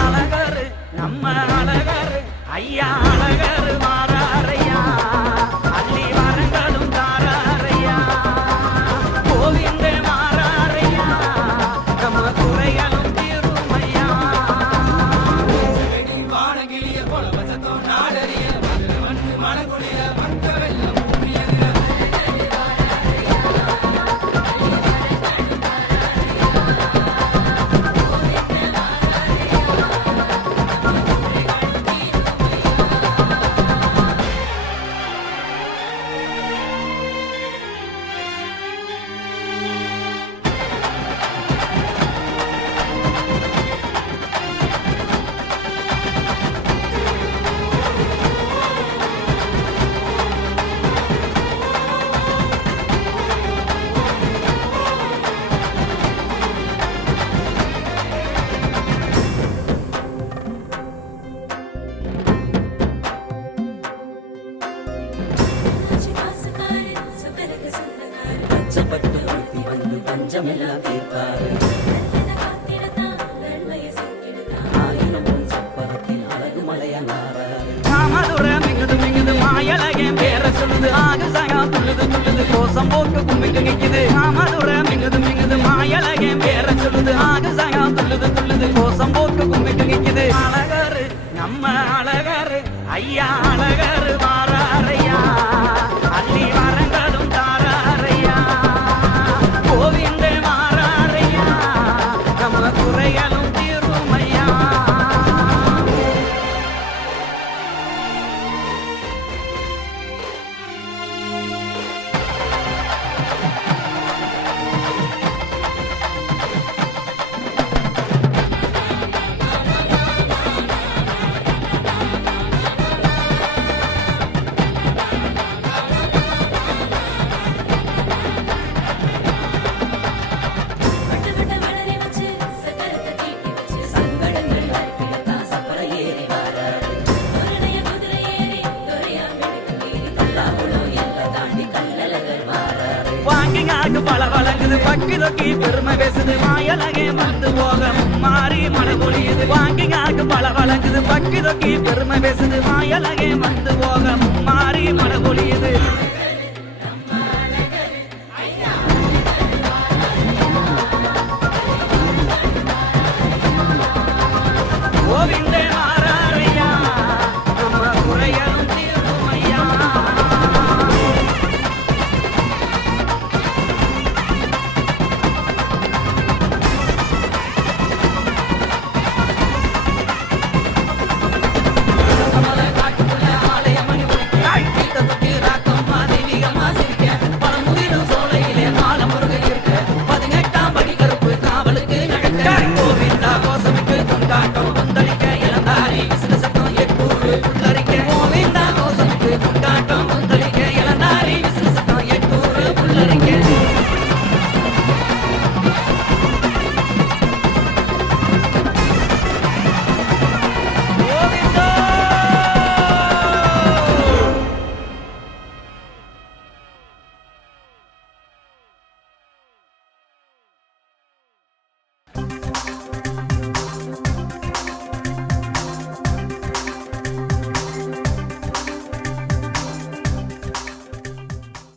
அழகரு நம்ம அழகரு ஐயா அழகரு மாறாரையா அள்ளி வரங்களும் தாராரையா கோவிந்த மாறாரையா நம்ம குறைகளும் தீருமையா வானகிளிய போல வசத்தோ நாடறிய மனகுளிர மக்கவெல்லாம் பச்சப்பட்டு ஊத்தி வந்து பஞ்சமெல்லாம் தீர்ப்பாரு ஆயிரம் பொன் சப்பரத்தின் அழகு மலையனாராரு காமதுரம் மிங்குது மிங்குது மாயலகேன் பேர சொல்லுது ஆகு சகா துள்ளுது துள்ளுது கோசம் போட்டு கும்பிட்டு நிக்குது காமதுரம் மிங்குது மிங்குது மாயலகேன் பேர சொல்லுது ஆகு சகா துள்ளுது துள்ளுது கோசம் போட்டு கும்பிட்டு நிக்குது அழகரு நம்ம அழகரு ஐயா அழகரு வாராரையா அள்ளி வரங்களும் தாராரையா கோவிந்த மாறாரையா நம்ம குறைகளும் தீருமையா வாங்கிங்காக்கு பல வழங்குது பக்கி தொக்கி பெருமை பேசுது மாயலகே வந்து போக மாறி மழை பொழியுது வாங்கிங்காக்கு பல வழங்குது பக்கி தொக்கி பெருமை பேசுது மாயலகே வந்து போக மாறி மழை பொழியுது